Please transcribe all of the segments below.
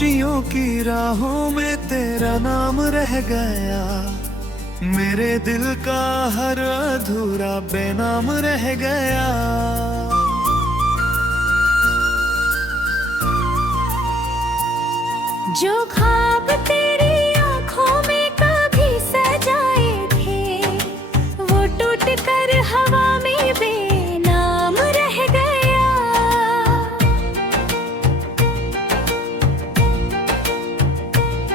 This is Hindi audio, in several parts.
खुशियों की राहों में तेरा नाम रह गया, मेरे दिल का हर अधूरा बेनाम रह गया। जो ख्वाब तेरी आंखों में कभी सजाए थे, वो टूट कर हवा में बेनाम रह गया।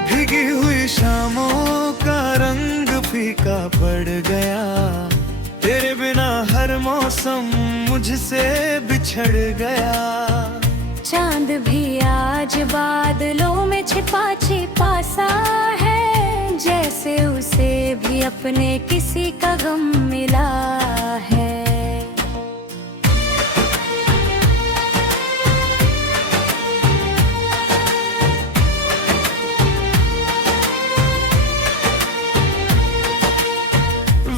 भीगी हुई शामों का रंग फीका पड़ गया, तेरे बिना हर मौसम मुझसे बिछड़ गया। चांद भी आज बादलों में छिपा छिपा सा है, जैसे उसे भी अपने किसी का गम मिला है।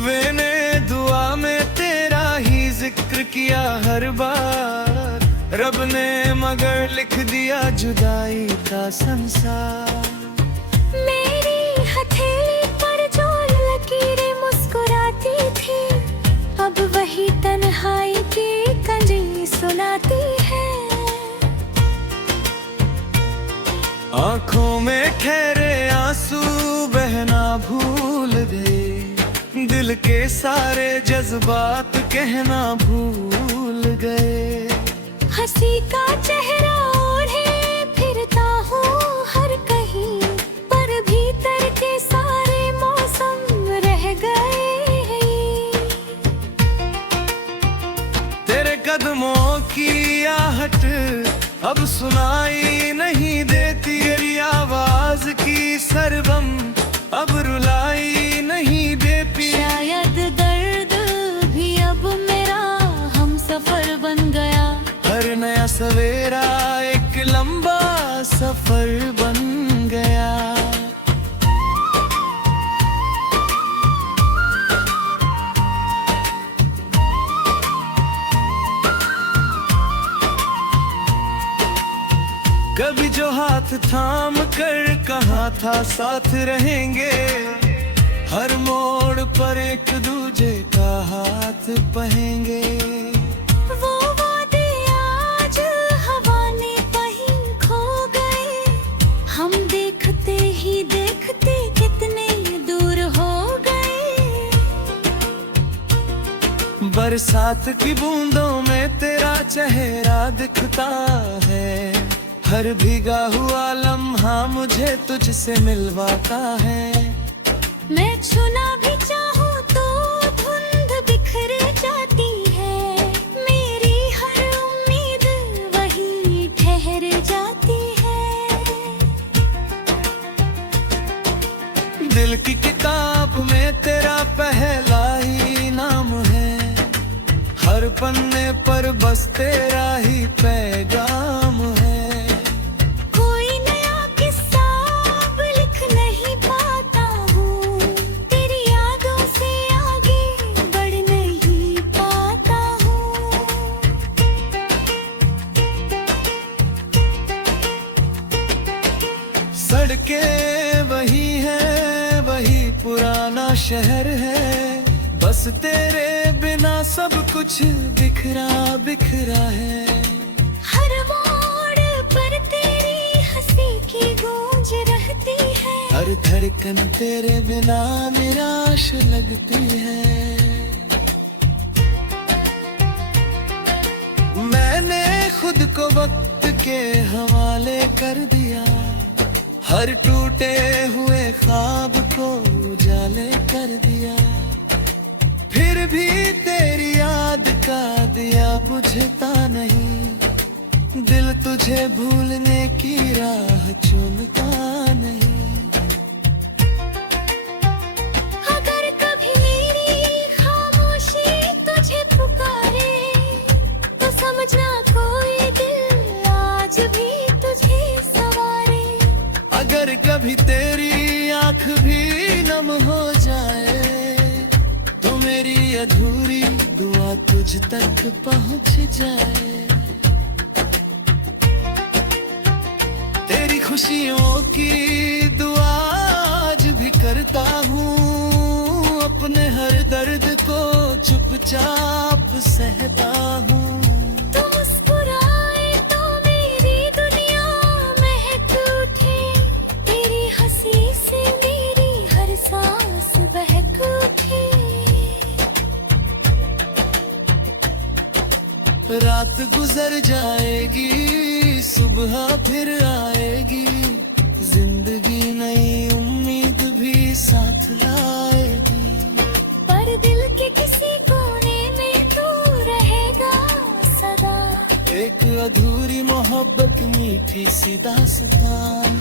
मैंने दुआ में तेरा ही जिक्र किया हर बार, रब ने मगर लिख दिया जुदाई का संसार। मेरी हथेली पर जो लकीरें मुस्कुराती थी, अब वही तन्हाई की कंजी सुनाती है। आंखों में ठहरे आंसू बहना भूल गए, दिल के सारे जज्बात कहना भूल गए। हंसी का चेहरा ओढ़े फिरता हूँ हर कहीं, पर भीतर के सारे मौसम रह गए। तेरे कदमों की आहट अब सुनाई नहीं देती, तेरी आवाज की सरगम अब रुलाई नहीं देती। शायद दर्द भी अब मेरा हम सफर बन गया, हर नया सवेरा एक लंबा सफर बन गया। कभी जो हाथ थाम कर कहा था साथ रहेंगे, हर मोड़ पर एक दूजे का हाथ बहेंगे। वो वादे आज हवा ने कहीं खो गए, हम देखते ही देखते कितने दूर हो गए। बरसात की बूंदों में तेरा चेहरा दिखता है, हर भीगा हुआ लम्हा मुझे तुझसे मिलवाता है। मैं छूना भी चाहूँ तो धुंध बिखर जाती है, मेरी हर उम्मीद वहीं ठहर जाती है। दिल की किताब में तेरा पहला ही नाम है, हर पन्ने पर बस तेरा ही पैगाम है। सड़कें वही है, वही पुराना शहर है, बस तेरे बिना सब कुछ बिखरा बिखरा है। हर मोड़ पर तेरी हंसी की गूंज रहती है, हर धड़कन तेरे बिना निराश लगती है। मैंने खुद को वक्त के हवाले कर दिया, हर टूटे हुए ख्वाब को उजाले कर दिया। फिर भी तेरी याद का दिया बुझता नहीं, दिल तुझे भूलने की राह चूमता नहीं। अगर कभी मेरी खामोशी तुझे पुकारे, तो समझना कोई दिल आज भी तुझे सवारे। अगर कभी तेरी आंख भी नम हो जाए, तो मेरी अधूरी दुआ तुझ तक पहुंच जाए। तेरी खुशियों की दुआ आज भी करता हूँ, अपने हर दर्द को चुपचाप सहता हूँ। तू मुस्कुराए तो मेरी दुनिया महक उठे, तेरी हंसी से मेरी हर सांस बहक उठे। रात गुजर जाएगी, सुबह फिर आएगी, जिंदगी नई उम्मीद भी साथ लाएगी। पर दिल के किसी कोने में तू रहेगा सदा, एक अधूरी मोहब्बत मीठी सी दास्तां।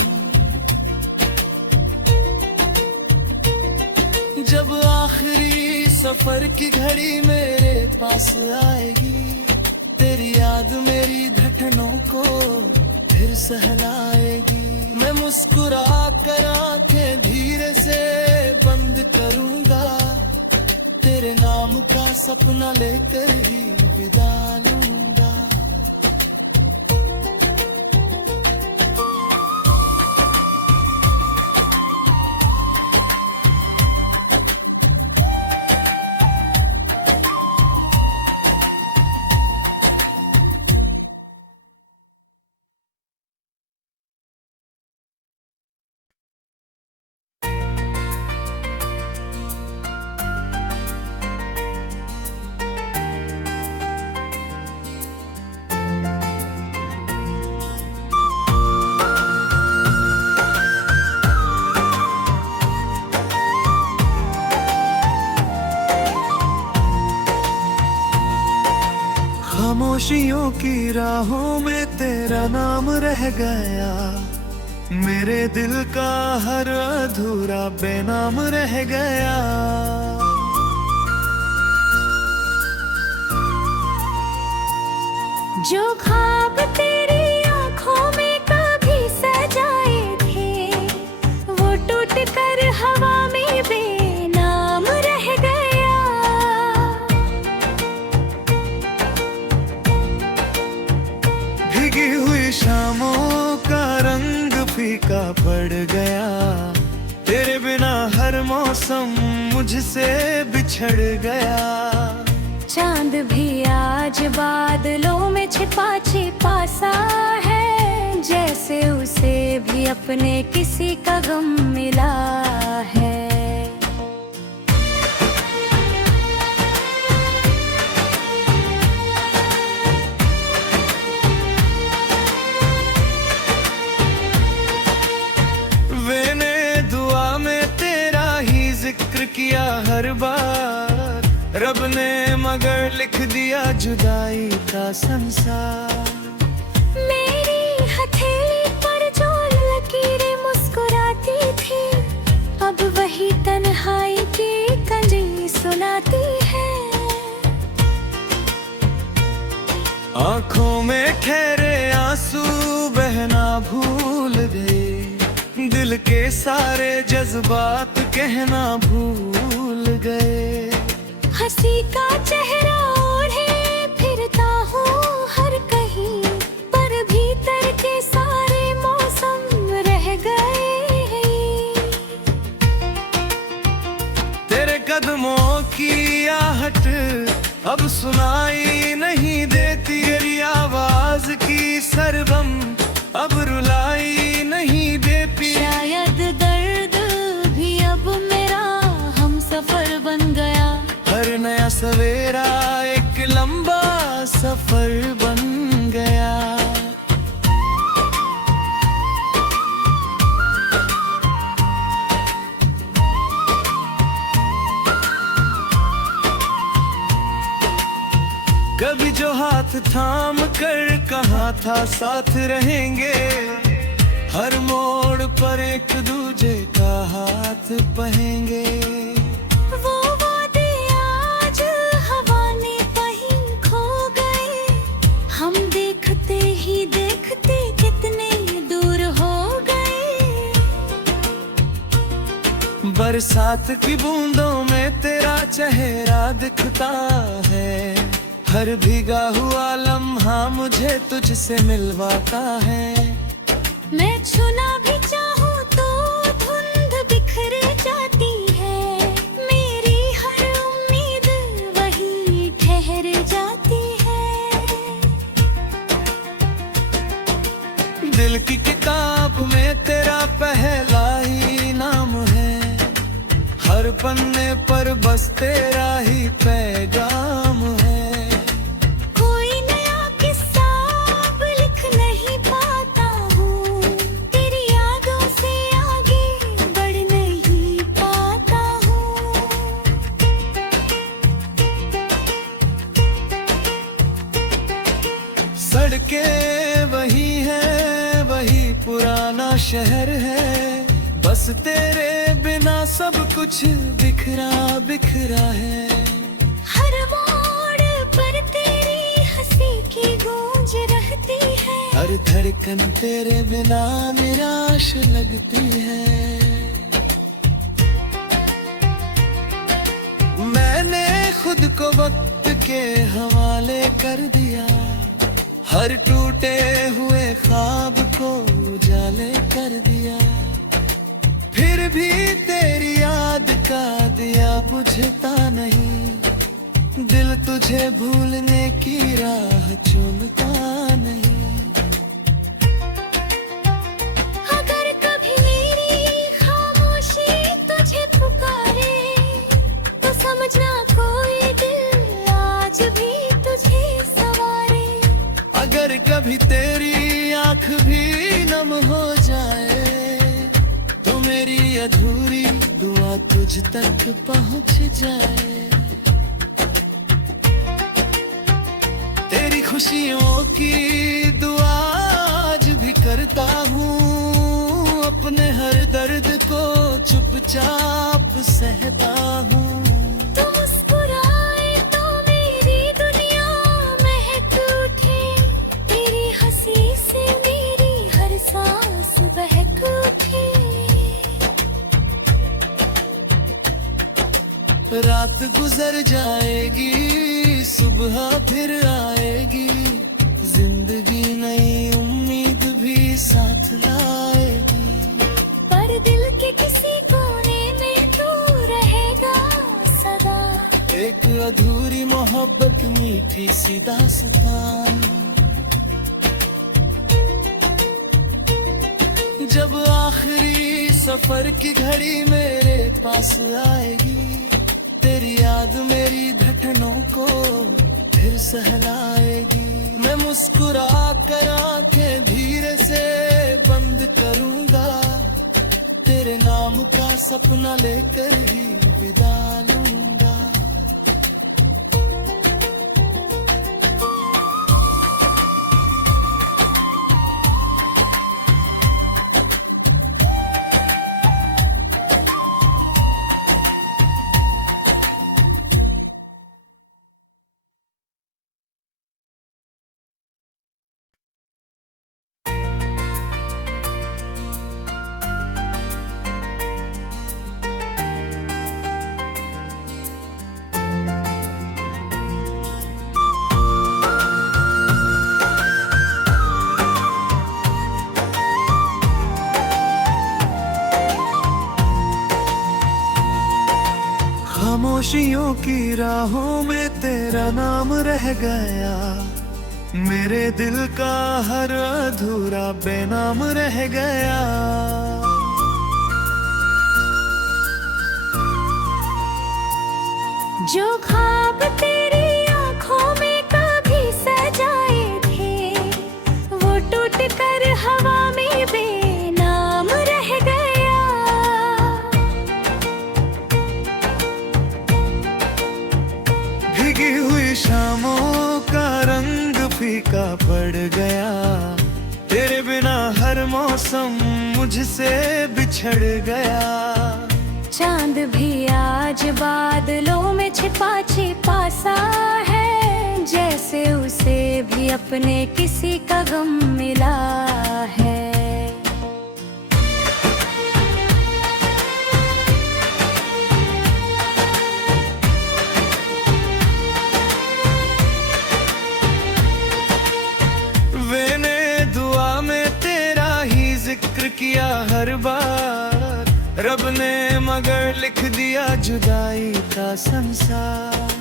जब आखिरी सफर की घड़ी मेरे पास आएगी, तेरी याद मेरी घटनों को फिर सहलाएगी। मैं मुस्कुरा कर आंखें धीरे से बंद करूंगा, तेरे नाम का सपना लेकर ही विदा लूंगा। खामोशियों की राहों में तेरा नाम रह गया, मेरे दिल का हर अधूरा बेनाम रह गया। जो ख्वाब तेरी आंखों में कभी सजाए थे, वो टूट कर हवा में बेनाम रह गया। भीगी हुई शामों का रंग फीका पड़ गया, तेरे बिना हर मौसम मुझसे बिछड़ गया। चांद भी आज बादलों में छिपा छिपा सा है, जैसे उसे भी अपने किसी का गम मिला है। मैंने दुआ में तेरा ही जिक्र किया हर बार, रब ने मगर लिख दिया जुदाई का संसार। मेरी हथेली पर जो लकीरें मुस्कुराती थी, अब वही तन्हाई की कंजी सुनाती है। आंखों में ठहरे आंसू बहना भूल गए, दिल के सारे जज्बात कहना भूल गए। हंसी का चेहरा ओढ़े फिरता हूँ हर कहीं, पर भीतर के सारे मौसम रह गए। तेरे कदमों की आहट अब सुनाई नहीं देती, तेरी आवाज की सरगम अब रुलाई नहीं देती। शायद दर्द भी अब मेरा हम सफर बन गया, हर नया सवेरा एक लंबा सफर बन गया। कभी जो हाथ थाम कर कहा था साथ रहेंगे, हर मोड़ पर एक दूजे का हाथ पहेंगे। वो वादे आज हवा ने कहीं खो गए, हम देखते ही देखते कितने दूर हो गए। बरसात की बूंदों में तेरा चेहरा दिखता है, हर भीगा हुआ लम्हा मुझे तुझसे मिलवाता है। मैं छूना भी चाहूँ तो धुंध बिखर जाती है, मेरी हर उम्मीद वहीं ठहर जाती है। दिल की किताब में तेरा पहला ही नाम है, हर पन्ने पर बस तेरा ही पैगाम है। कोई नया किस्सा अब लिख नहीं पाता हूँ, तेरी यादों से आगे बढ़ नहीं पाता हूँ। सड़कें वही हैं, वही पुराना शहर है, बस तेरे बिना सब कुछ बिखरा बिखरा है। हर मोड़ पर तेरी हंसी की गूंज रहती है, हर धड़कन तेरे बिना निराश लगती है। मैंने खुद को वक्त के हवाले कर दिया, हर टूटे हुए ख्वाब को उजाले कर दिया। फिर भी तेरी याद का दिया बुझता नहीं, दिल तुझे भूलने की राह चूमता नहीं। अगर कभी मेरी खामोशी तुझे पुकारे तो समझना कोई दिल आज भी तुझे सवारे। अगर कभी तेरी आंख भी नम हो जाए तो मेरी अधूरी दुआ तुझ तक पहुंच जाए। तेरी खुशियों की दुआ आज भी करता हूँ, अपने हर दर्द को चुपचाप सहता हूँ। तू मुस्कुराए तो मेरी दुनिया महक उठे, तेरी हंसी से मेरी हर सांस बहक उठे। रात गुजर जाएगी, सुबह फिर आएगी, जिंदगी नई उम्मीद भी साथ लाएगी। पर दिल के किसी कोने में तू रहेगा सदा, एक अधूरी मोहब्बत मीठी सी दास्तां। जब आखिरी सफर की घड़ी मेरे पास आएगी, तेरी याद मेरी धड़कनों को फिर सहलाएगी। मैं मुस्कुरा कर आंखें धीरे से बंद करूंगा, तेरे नाम का सपना लेकर ही विदा लूंगा। खामोशियों की राहों में तेरा नाम रह गया, मेरे दिल का हर अधूरा बेनाम रह गया। जो ख्वाब तेरी आंखों में कभी सजाए थे, वो टूट कर हवा में बेनाम रह गया। भीगी हुई शामों का रंग फीका पड़ गया, तेरे बिना हर मौसम मुझसे बिछड़ गया। चांद भी आज बादलों में छिपा छिपा सा है, जैसे उसे भी अपने किसी का गम मिला है। मैंने दुआ में तेरा ही रब ने मगर लिख दिया जुदाई का संसार।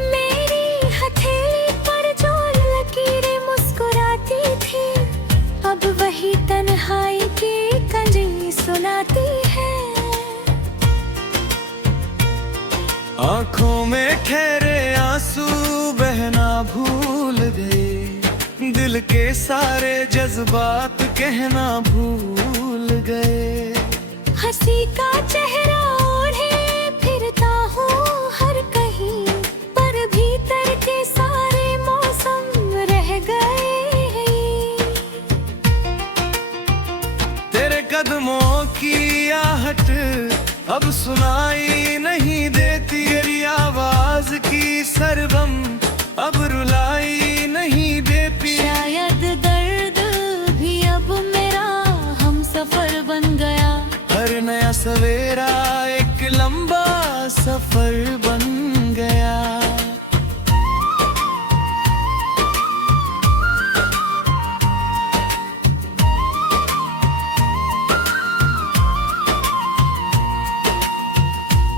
मेरी हथेली पर जो लकीरें मुस्कुराती थी, अब वही तन्हाई की कंजी सुनाती है। आंखों में ठहरे आंसू बहना भूल गए, दिल के सारे जज्बात कहना भूल गए। हंसी का चेहरा ओढ़े फिरता हूँ हर कहीं, पर भीतर के सारे मौसम रह गए। तेरे कदमों की आहट अब सुनाई नहीं देती, तेरी आवाज की सरगम अब रुलाई नहीं देती। शायद दर्द भी अब मेरा हम सफर बन गया, हर नया सवेरा एक लंबा सफर बन गया।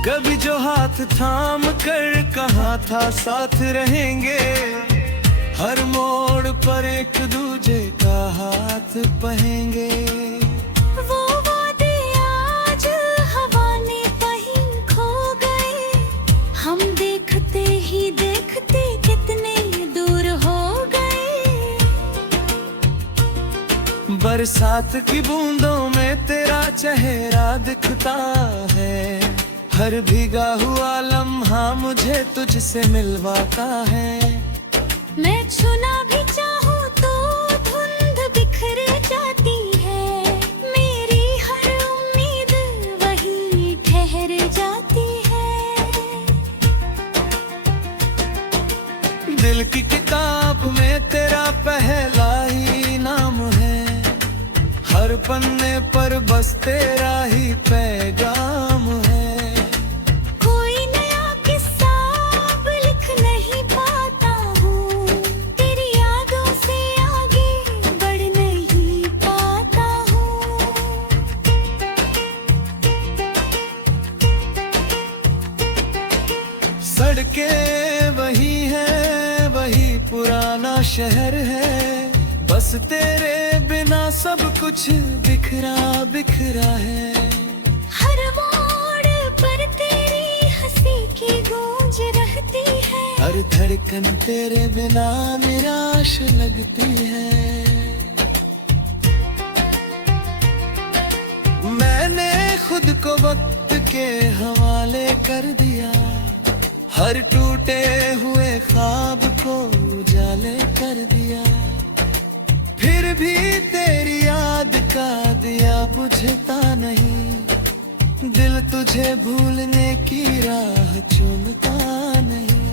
कभी जो हाथ थाम कर कहा था साथ रहेंगे, हर मोड़ पर एक दूजे का हाथ पहेंगे। वो वादे आज हवा ने कहीं खो गए, हम देखते ही देखते कितने दूर हो गए। बरसात की बूंदों में तेरा चेहरा दिखता है, हर भीगा हुआ लम्हा मुझे तुझसे मिलवाता है। मैं छूना भी चाहूँ तो धुंध बिखर जाती है, मेरी हर उम्मीद वहीं ठहर जाती है। दिल की किताब में तेरा पहला ही नाम है, हर पन्ने पर बस तेरा ही पैगाम है। सड़कें वही है, वही पुराना शहर है, बस तेरे बिना सब कुछ बिखरा बिखरा है। हर मोड़ पर तेरी हंसी की गूंज रहती है, हर धड़कन तेरे बिना निराश लगती है। मैंने खुद को वक्त के हवाले कर दिया, हर टूटे हुए ख्वाब को उजाले कर दिया। फिर भी तेरी याद का दिया बुझता नहीं, दिल तुझे भूलने की राह चुनता नहीं।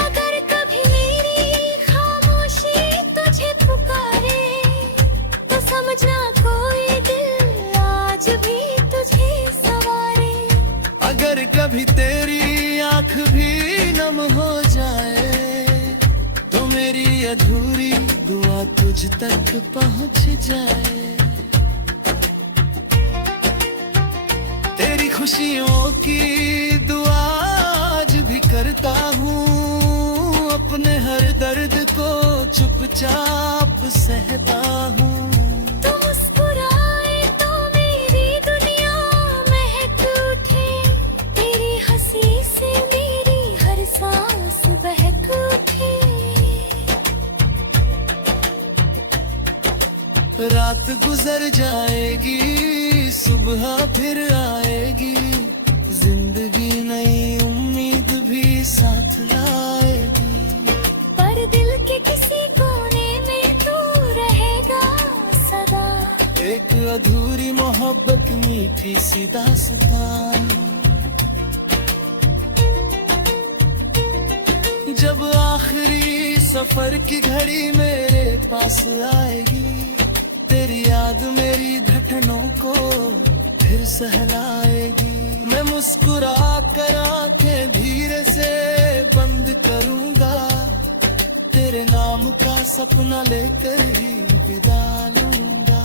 अगर कभी मेरी खामोशी तुझे पुकारे, तो समझना कोई दिल आज भी तुझे सवारे। अगर कभी तेरी आंख भी नम हो जाए, तो मेरी अधूरी दुआ तुझ तक पहुंच जाए। तेरी खुशियों की दुआ आज भी करता हूँ, अपने हर दर्द को चुपचाप सहता हूँ। तुम मुस्कुराए तो मेरी दुनिया महक उठे, तेरी हंसी से मेरी हर सांस बहक उठे। रात गुजर जाएगी, सुबह फिर आएगी, जिंदगी नई उम्मीद भी साथ लाएगी। पर दिल के किसी कोने में तू रहेगा सदा, एक अधूरी मोहब्बत मीठी सी दास्तां। जब आखिरी सफर की घड़ी मेरे पास आएगी, तेरी याद मेरी धड़कनों को फिर सहलाएगी। मैं मुस्कुरा कर आंखें धीरे से बंद करूंगा, तेरे नाम का सपना लेकर ही विदा लूंगा।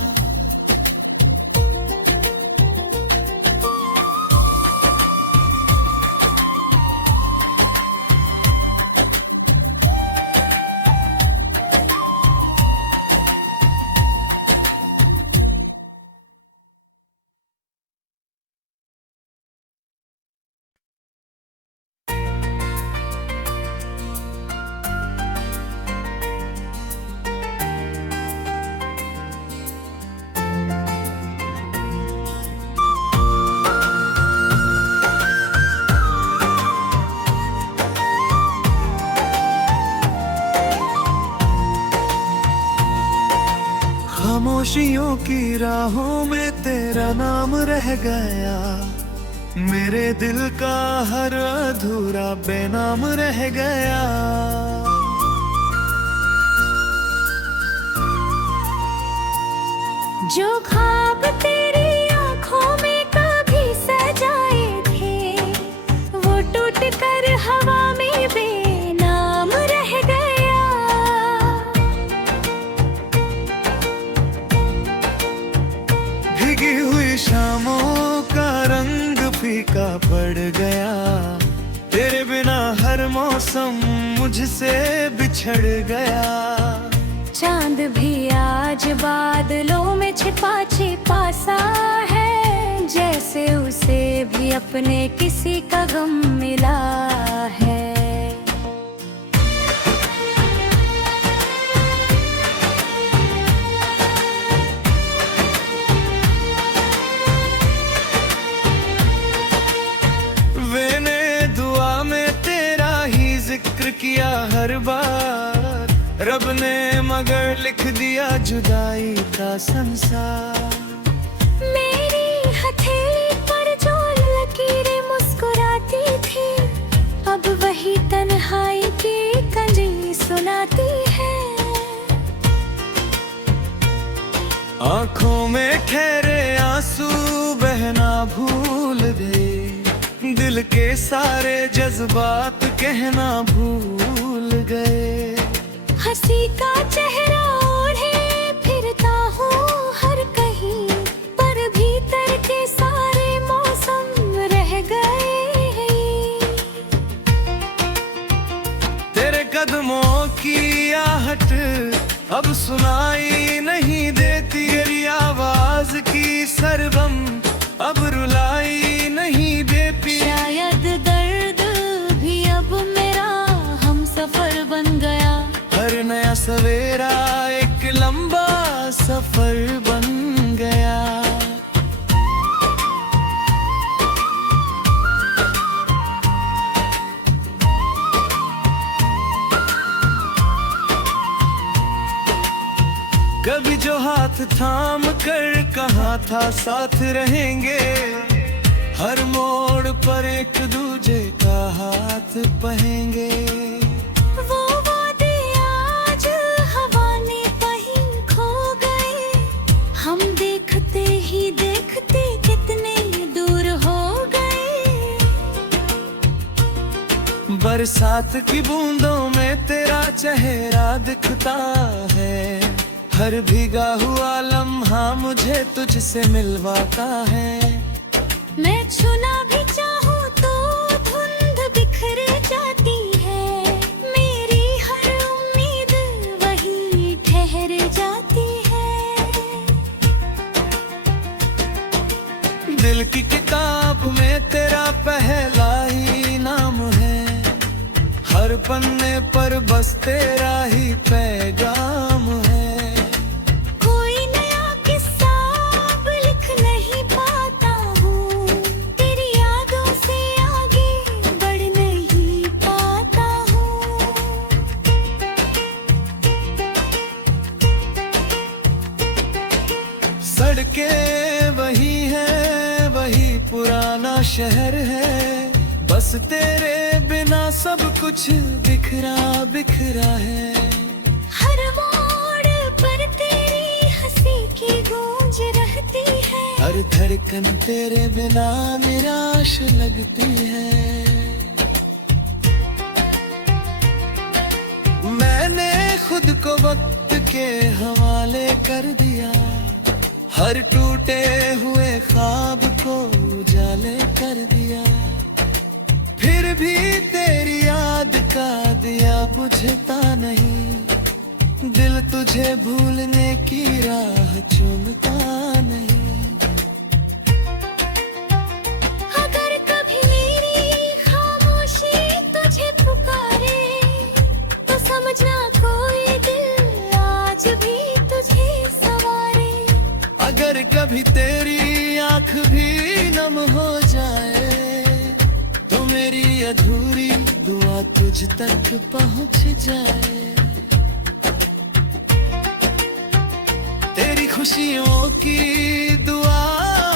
की राहों में तेरा नाम रह गया, मेरे दिल का हर अधूरा बेनाम रह गया। जो ख्वाब तेरी आंखों में कभी सजाए थे, वो टूट कर हवा में बेनाम रह गया। भीगी हुई शामों का रंग फीका पड़ गया, तेरे बिना हर मौसम मुझसे बिछड़ गया। चांद भी आज बादलों में छिपा छिपा सा है, जैसे उसे भी अपने किसी का गम मिला है। मैंने दुआ में तेरा ही जिक्र किया हर बार, रब ने मगर लिख दिया जुदाई का संसार। मेरी हथेली पर जो लकीरें मुस्कुराती थी, अब वही तन्हाई की कंजी सुनाती है। आंखों में ठहरे आंसू बहना भूल गए, दिल के सारे जज्बात कहना भूल गए। हंसी का चेहरा ओढ़े फिरता हूँ हर कहीं, पर भीतर के सारे मौसम रह गए। तेरे कदमों की आहट अब सुनाई नहीं देती, तेरी आवाज की सरगम अब रुलाई नहीं देती। शायद दर्द भी अब मेरा हम सफर बन गया, हर नया सवेरा एक लंबा सफर बन गया। कभी जो हाथ थाम कर कहा था साथ रहेंगे, हर मोड़ पर एक दूजे का हाथ पहेंगे। वो वादे आज हवा ने कहीं खो गए, हम देखते ही देखते कितने दूर हो गए। बरसात की बूंदों में तेरा चेहरा दिखता है, हर भीगा हुआ लम्हा मुझे तुझसे मिलवाता है। मैं छूना भी चाहूँ तो धुंध बिखर जाती है, मेरी हर उम्मीद वहीं ठहर जाती है। दिल की किताब में तेरा पहला ही नाम है, हर पन्ने पर बस तेरा ही पैगाम है। सड़कें वही है, वही पुराना शहर है, बस तेरे बिना सब कुछ बिखरा बिखरा है। हर मोड़ पर तेरी हंसी की गूंज रहती है, हर धड़कन तेरे बिना निराश लगती है। मैंने खुद को वक्त के हवाले कर दिया, हर टूटे हुए ख्वाब को उजाले कर दिया। फिर भी तेरी याद का दिया बुझता नहीं, दिल तुझे भूलने की राह चूमता नहीं। अगर कभी मेरी खामोशी तुझे पुकारे, तो समझना कोई दिल आज भी तुझे सवारे। अगर कभी तेरी आंख भी नम हो जाए, तो मेरी अधूरी दुआ तुझ तक पहुंच जाए। तेरी खुशियों की दुआ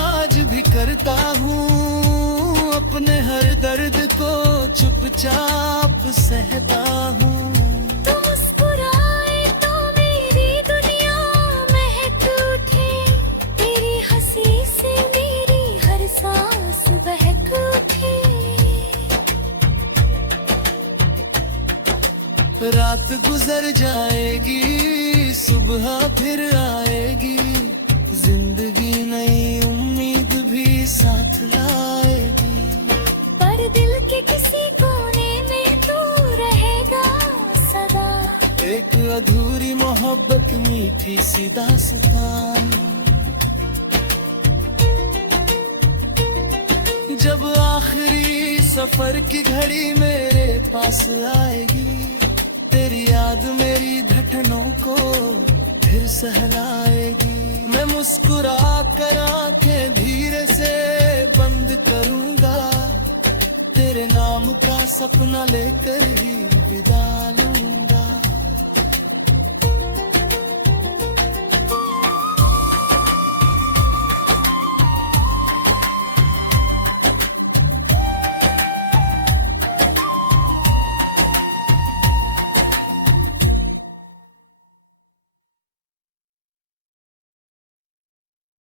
आज भी करता हूँ, अपने हर दर्द को चुपचाप सहता हूँ। तू मुस्कुराए तो मेरी दुनिया महक उठे, तेरी हंसी से मेरी हर सांस बहक उठे। रात गुजर जाएगी, सुबह फिर आएगी, जिंदगी नई उम्मीद भी साथ लाएगी। पर दिल के किसी कोने में तू रहेगा सदा, एक अधूरी मोहब्बत मीठी सी दास्तान। जब आखिरी सफर की घड़ी मेरे पास आएगी, तेरी याद मेरी धड़कनों को फिर सहलाएगी। मैं मुस्कुरा कर आंखें धीरे से बंद करूंगा, तेरे नाम का सपना लेकर ही विदा लूंगा।